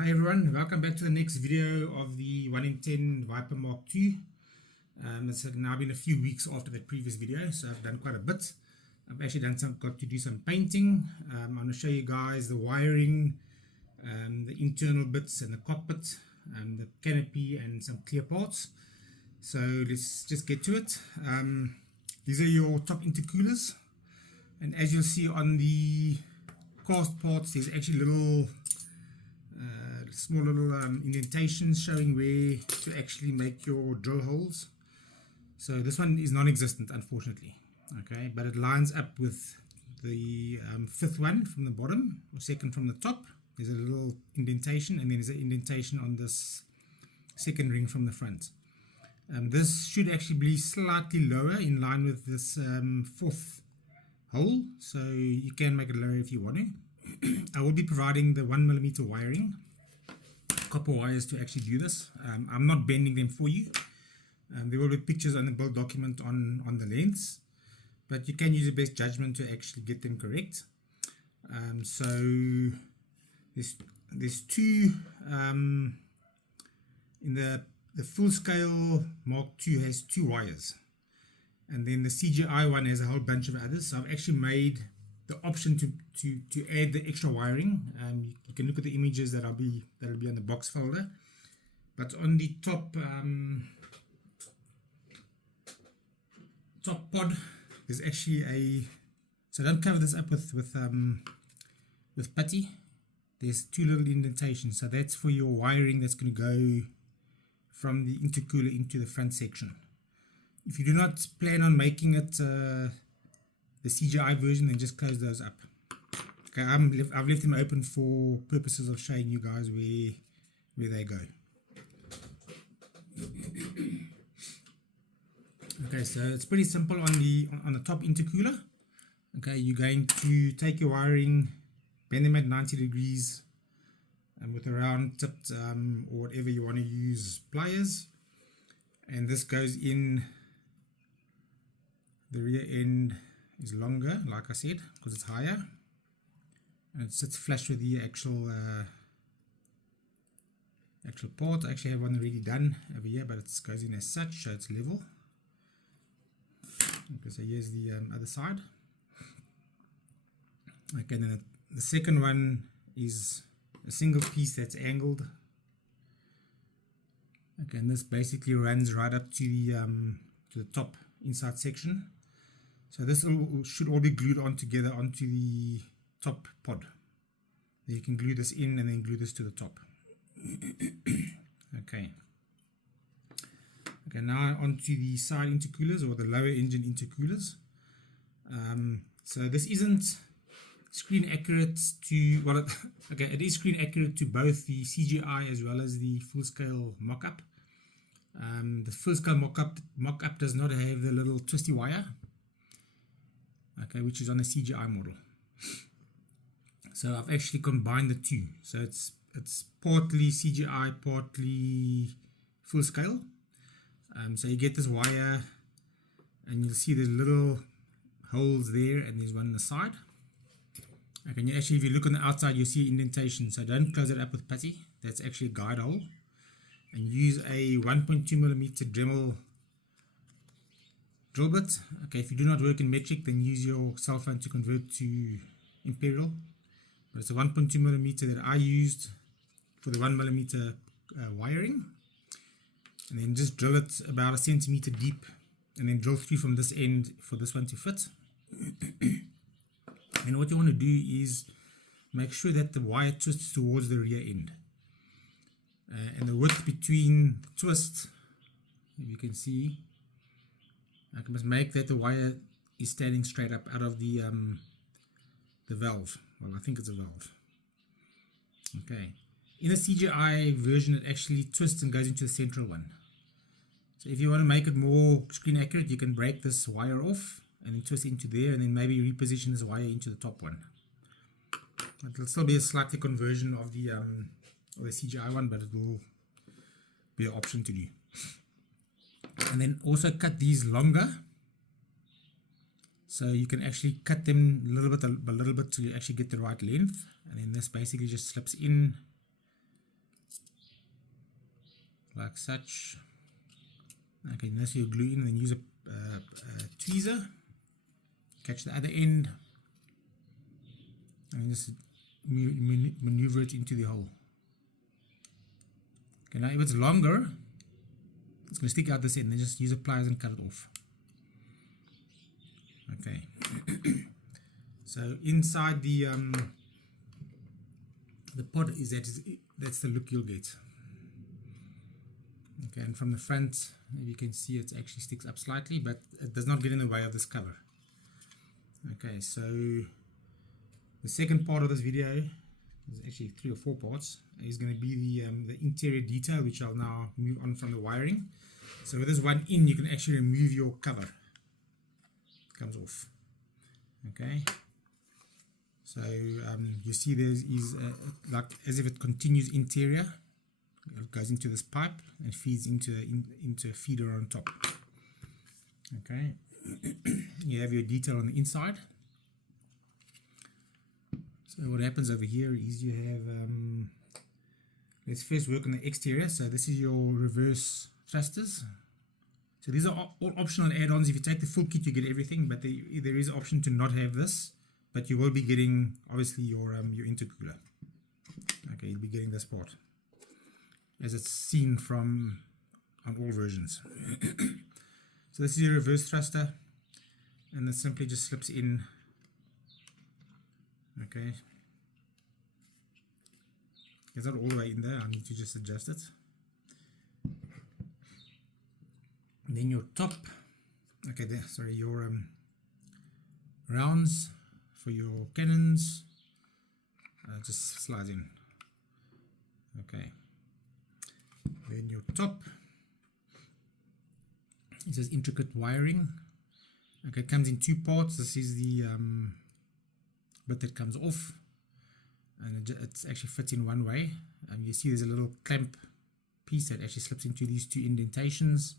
Hi everyone, welcome back to the next video of the 1 in 10 Viper MK2. It's now been a few weeks after the previous video, so I've done quite a bit. I've actually got to do some painting. I'm going to show you guys the wiring, the internal bits and the cockpit, the canopy and some clear parts. So let's just get to it. These are your top intercoolers, and as you'll see on the cast parts, there's actually small little indentations showing where to actually make your drill holes. So this one is non-existent, unfortunately, okay, but it lines up with the fifth one from the bottom, or second from the top. There's a little indentation, and then there's an indentation on this second ring from the front. This should actually be slightly lower in line with this fourth hole, so you can make it lower if you want to. I will be providing the 1mm wiring, copper wires, to actually do this. I'm not bending them for you. There will be pictures on the build document on the lengths, but you can use your best judgment to actually get them correct. So there's two in the full scale Mark II has 2 wires, and then the CGI one has a whole bunch of others. So I've actually made the option to add the extra wiring. You can look at the images that'll be on the box folder, but on the top pod there's actually so don't cover this up with putty. There's 2 little indentations, so that's for your wiring that's going to go from the intercooler into the front section. If you do not plan on making it the CGI version, then just close those up. Okay, I've left them open for purposes of showing you guys where they go. Okay, so it's pretty simple on the top intercooler. Okay, you're going to take your wiring, bend them at 90 degrees, and with a round tipped or whatever you want to use pliers, and this goes in. The rear end is longer, like I said, because it's higher, and it sits flush with the actual port. I actually have one already done over here, but it goes in as such, so it's level. Okay, so here's the other side. Okay, and then the second one is a single piece that's angled. Okay, and this basically runs right up to the top inside section. So this should all be glued on together onto the top pod. You can glue this in and then glue this to the top. Okay. Okay, now onto the side intercoolers, or the lower engine intercoolers. So this isn't screen accurate to, well, okay, it is screen accurate to both the CGI as well as the full scale mock-up. The full scale mock-up does not have the little twisty wire, okay, which is on the CGI model. So I've actually combined the two, so it's partly CGI, partly full scale. So you get this wire, and you'll see there's little holes there, and there's one on the side. Okay, and actually if you look on the outside, you'll see indentation, so don't close it up with putty. That's actually a guide hole, and use a 1.2mm Dremel drill bit. Okay, if you do not work in metric, then use your cell phone to convert to imperial, but it's a 1.2mm that I used for the 1mm wiring, and then just drill it about 1 centimeter deep, and then drill through from this end for this one to fit. And what you want to do is make sure that the wire twists towards the rear end, and the width between twists, if you can see, I must make that the wire is standing straight up out of the valve. Well, I think it's a valve. Okay, in the CGI version, it actually twists and goes into the central one. So if you want to make it more screen accurate, you can break this wire off and then twist into there, and then maybe reposition this wire into the top one. It'll still be a slightly conversion of the CGI one, but it will be an option to do. And then also cut these longer, so you can actually cut them a little bit to actually get the right length. And then this basically just slips in like such. Okay, now so you glue in and then use a tweezer, catch the other end, and just maneuver it into the hole. Okay, now if it's longer, it's going to stick out this end, then just use the pliers and cut it off. Okay, so inside the pod that's the look you'll get. Okay, and from the front, you can see it actually sticks up slightly, but it does not get in the way of this cover. Okay, so the second part of this video, there's actually 3 or 4 parts, is going to be the interior detail, which I'll now move on from the wiring. So with this one in, you can actually remove your cover. It comes off. Okay. So you see there is like as if it continues interior. It goes into this pipe and feeds into a feeder on top. Okay. You have your detail on the inside. So what happens over here is you have let's first work on the exterior. So this is your reverse thrusters. So these are all optional add-ons. If you take the full kit, you get everything, but there is an option to not have this, but you will be getting obviously your intercooler. Okay, you'll be getting this part as it's seen from on all versions. So this is your reverse thruster, and it simply just slips in. Okay, it's not all the way in there. I need to just adjust it. And then your top, okay, there, sorry, your rounds for your cannons just slides in. Okay, then your top, it says intricate wiring. Okay, it comes in 2 parts. This is the bit that comes off, and it actually fits in one way. You see there's a little clamp piece that actually slips into these 2 indentations.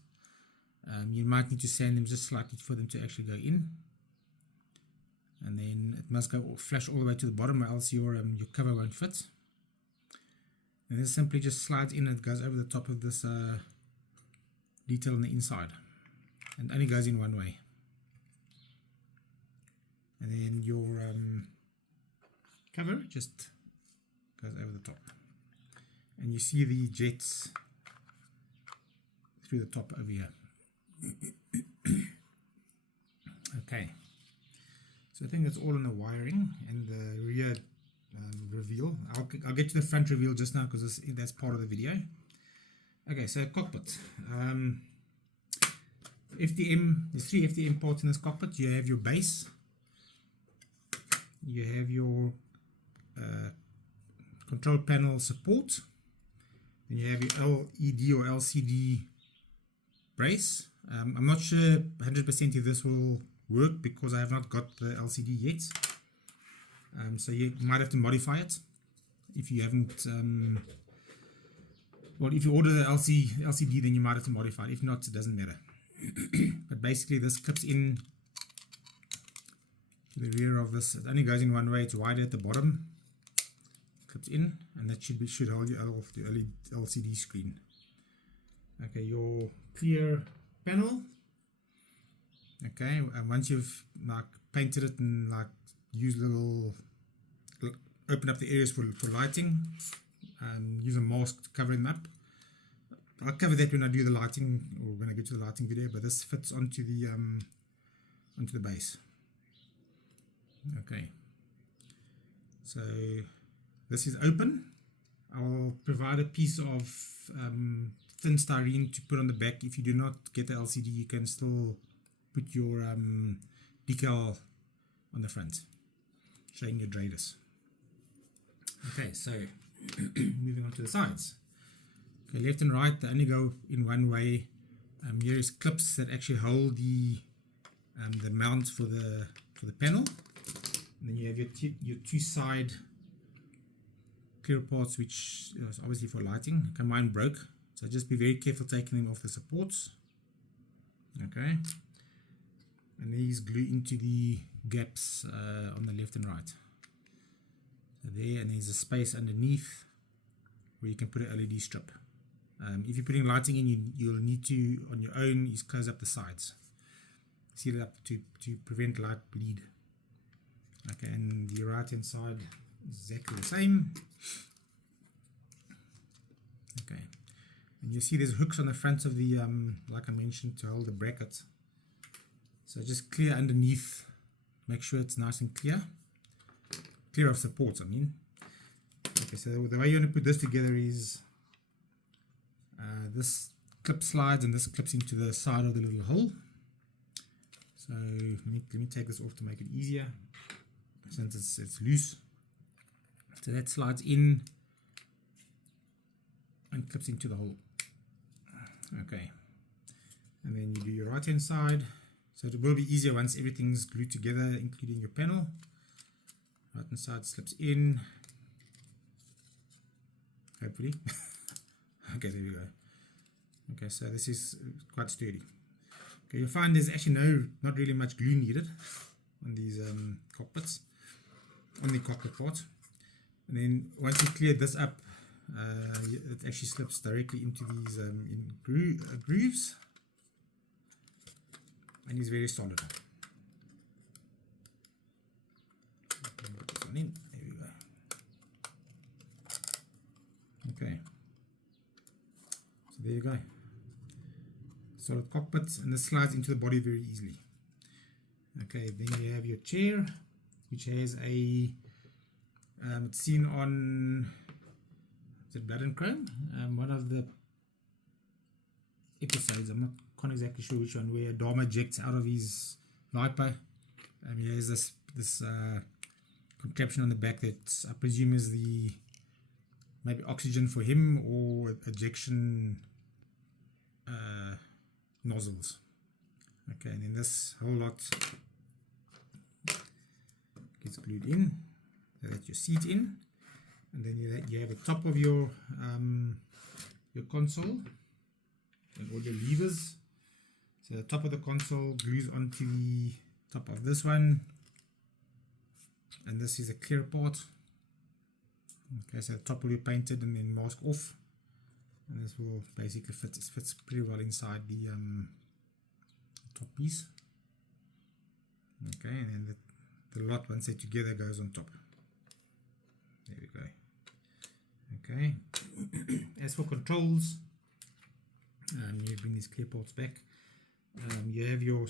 You might need to sand them just slightly for them to actually go in, and then it must go flush all the way to the bottom, or else your cover won't fit. And this simply just slides in and it goes over the top of this detail on the inside, and only goes in one way. And then your cover just goes over the top, and you see the jets through the top over here. Okay, so I think that's all in the wiring and the rear reveal. I'll get to the front reveal just now because that's part of the video. Okay, so cockpit. FDM, there's 3 FDM ports in this cockpit. You have your base, you have your control panel support, then you have your LED or LCD brace. I'm not sure 100% if this will work because I have not got the LCD yet. So you might have to modify it if you haven't. Well, if you order the LCD, then you might have to modify it. If not, it doesn't matter. But basically, this clips in to the rear of this. It only goes in one way. It's wider at the bottom. Clips in, and that should hold your LCD screen. Okay, your clear panel. Okay, and once you've like painted it and like use open up the areas for lighting, use a mask to cover them up. I'll cover that when I do the lighting, or when I get to the lighting video, but this fits onto the base. Okay, so this is open. I'll provide a piece of thin styrene to put on the back. If you do not get the LCD, you can still put your decal on the front, showing your radius. Okay, so moving on to the sides. Okay, left and right, they only go in one way. Here is clips that actually hold the mount for the panel. And then you have your 2 side clear parts, which is obviously for lighting. Okay, mine broke, so just be very careful taking them off the supports. Okay, and these glue into the gaps on the left and right. So there, and there's a space underneath where you can put an LED strip. If you're putting lighting in, you'll need to, on your own, is close up the sides. Seal it up to prevent light bleed. Okay, and the right hand side is exactly the same. Okay, and you see there's hooks on the front of the, like I mentioned, to hold the bracket. So just clear underneath, make sure it's nice and clear. Clear of supports, I mean. Okay, so the way you want to put this together is this clip slides and this clips into the side of the little hole. So let me take this off to make it easier, since it's loose. So that slides in and clips into the hole. Okay, and then you do your right hand side. So it will be easier once everything's glued together, including your panel. Right hand side slips in, hopefully. Okay, there we go. Okay, so this is quite sturdy. Okay, you'll find there's actually not really much glue needed on these cockpits, on the cockpit part. And then once you clear this up, it actually slips directly into these grooves, and is very solid. Put this one in. There we go. Okay, so there you go. Solid cockpit, and this slides into the body very easily. Okay, then you have your chair, which has a it's seen on, is it Blood and Chrome? One of the episodes, I'm not exactly sure which one, where Dharma ejects out of his Viper. He has this contraption on the back that I presume is the maybe oxygen for him, or ejection nozzles. Okay, and then this whole lot gets glued in. So that's your seat in, and then you have the top of your console and all your levers. So the top of the console glues onto the top of this one, and this is a clear part. Okay, so the top will be painted and then masked off, and this will basically fits pretty well inside the top piece. Okay, and then the lot, once they're together, goes on top. There we go. Okay, as for controls, you bring these clear parts back. You have your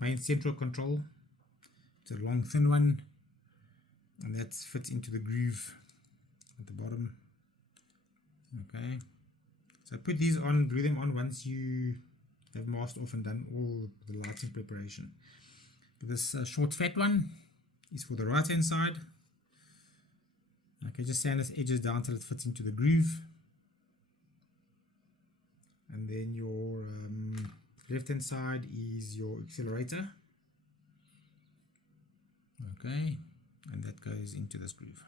main central control. It's a long thin one, and that fits into the groove at the bottom. Okay, so put these on, glue them on once you have masked off and done all the lighting preparation. This short fat one is for the right hand side. Okay, just sand its edges down till it fits into the groove, and then your left hand side is your accelerator. Okay, and that goes into this groove.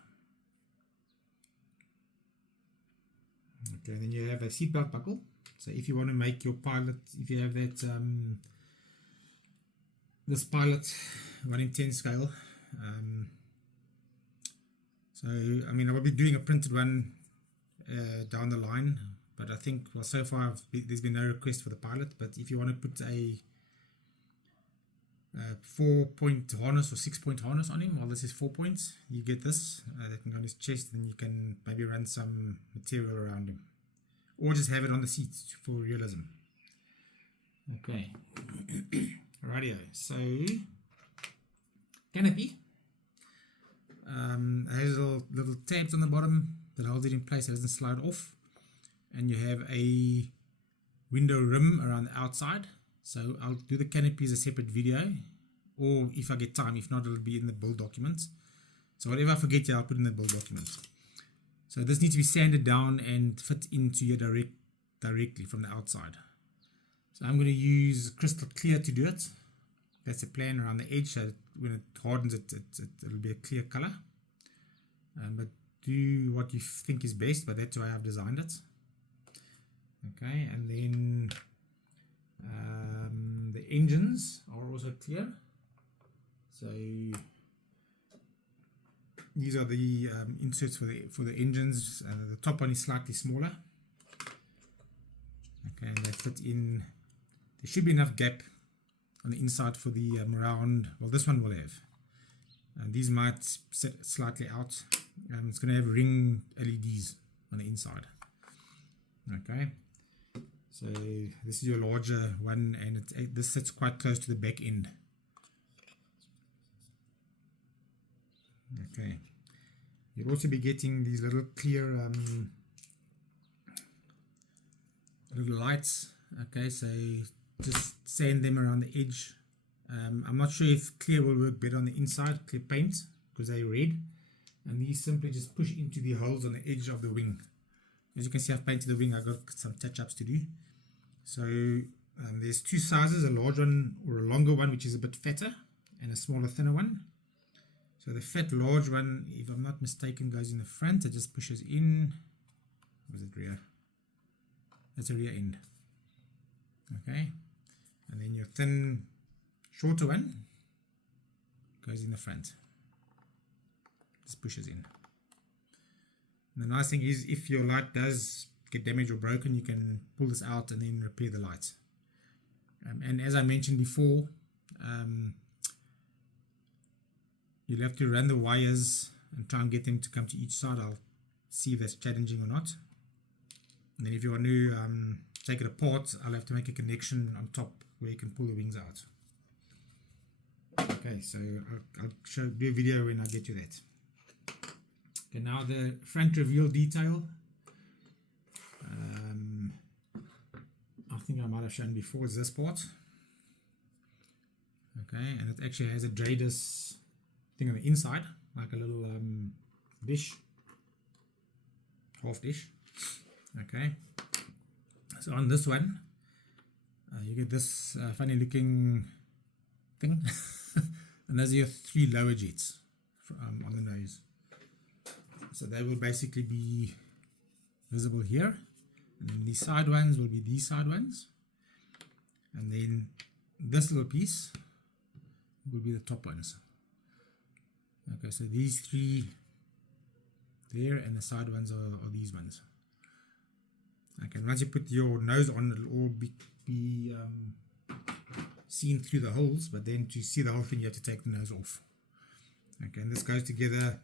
Okay, and then you have a seatbelt buckle. So if you want to make your pilot, if you have that this pilot 1:10 scale, so I mean I will be doing a printed one down the line, but I think, well, so far there's been no request for the pilot. But if you want to put a 4-point harness or 6-point harness on him, well, this is 4 points, you get this that can go on his chest, and you can maybe run some material around him, or just have it on the seat for realism. Okay. Radio. So canopy has little tabs on the bottom that holds it in place, so it doesn't slide off, and you have a window rim around the outside. So I'll do the canopy as a separate video, or if I get time, if not, it'll be in the build documents. So whatever I forget here, I'll put in the build documents. So this needs to be sanded down and fit into your directly from the outside. So I'm going to use crystal clear to do it. That's the plan around the edge, so when it hardens, it'll be a clear color. But do what you think is best, but that's the way I've designed it. Okay, and then the engines are also clear. So these are the inserts for the engines. The top one is slightly smaller. Okay, and they fit in. There should be enough gap on the inside for the round. Well, this one will have. And these might sit slightly out. It's going to have ring LEDs on the inside. Okay, so this is your larger one, and this sits quite close to the back end. Okay, you'll also be getting these little clear little lights. Okay, so just sand them around the edge. I'm not sure if clear will work better on the inside, clear paint, because they're red, and these simply just push into the holes on the edge of the wing. As you can see, I've painted the wing. I've got some touch-ups to do. So there's two sizes, a large one or a longer one, which is a bit fatter, and a smaller, thinner one. So the fat, large one, if I'm not mistaken, goes in the front. It just pushes in. Was it rear? That's a rear end. Okay, and then your thin, shorter one goes in the front. Just pushes in. And the nice thing is, if your light does get damaged or broken, you can pull this out and then repair the light. And as I mentioned before, you'll have to run the wires and try and get them to come to each side. I'll see if that's challenging or not. And then if you want to take it apart, I'll have to make a connection on top where you can pull the wings out. Okay, so I'll do a video when I get to that. Okay, now the front reveal detail. I think I might have shown before, is this part. Okay, and it actually has a DDC thing on the inside, like a little dish, half dish. Okay, so on this one, you get this funny looking thing, and those are your three lower jets on the nose. So they will basically be visible here, and then these side ones will be these side ones, and then this little piece will be the top ones. Okay, so these three there, and the side ones are these ones. Okay, once you put your nose on, it'll all be seen through the holes, but then to see the whole thing, you have to take the nose off. Okay, and this goes together.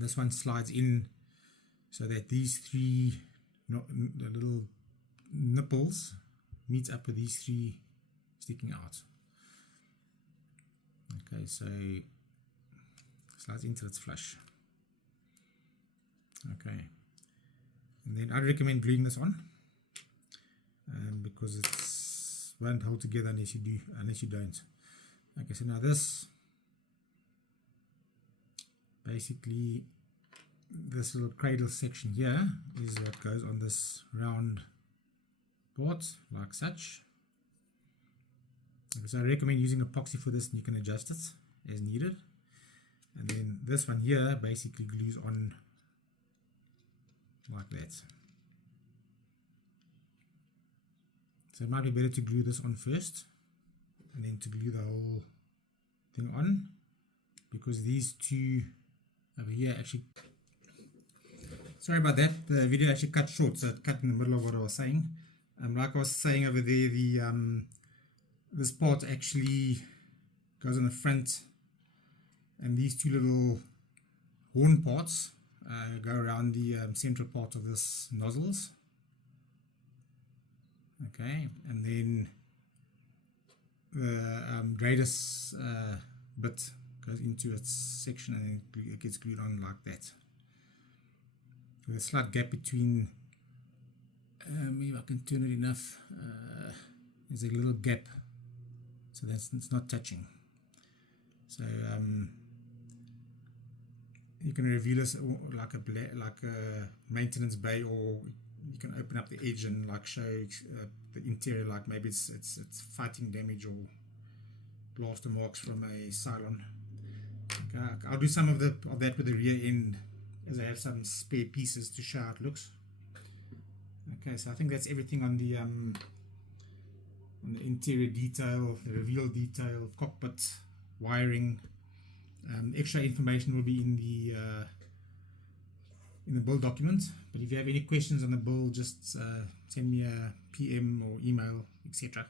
This one slides in so that these three the little nipples meet up with these three sticking out. Okay, so slides into its flush. Okay, and then I recommend gluing this on because it won't hold together unless you don't. Okay, so now this basically, this little cradle section here is what goes on this round part, like such. Okay, so I recommend using epoxy for this, and you can adjust it as needed. And then this one here basically glues on like that. So it might be better to glue this on first, and then to glue the whole thing on, because these two over here actually, sorry about that, the video actually cut short, so it cut in the middle of what I was saying. Like I was saying over there, the this part actually goes on the front, and these two little horn parts go around the central part of this nozzles. Okay, and then the radius bit goes into its section, and then it gets glued on like that, with a slight gap between. Maybe I can turn it enough. There's a little gap, so that's it's not touching. So you can reveal this like a maintenance bay, or you can open up the edge and like show the interior, like maybe it's fighting damage or blaster marks from a Cylon. Okay, I'll do some of that with the rear end, as I have some spare pieces to show how it looks. Okay, so I think that's everything on the interior detail, the reveal detail, cockpit, wiring. Extra information will be in the build document. But if you have any questions on the build, just send me a PM or email, etc.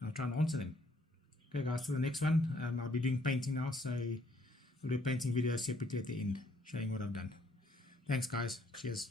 and I'll try and answer them. Okay guys, to the next one. I'll be doing painting now, so we'll do a painting video separately at the end showing what I've done. Thanks guys, cheers.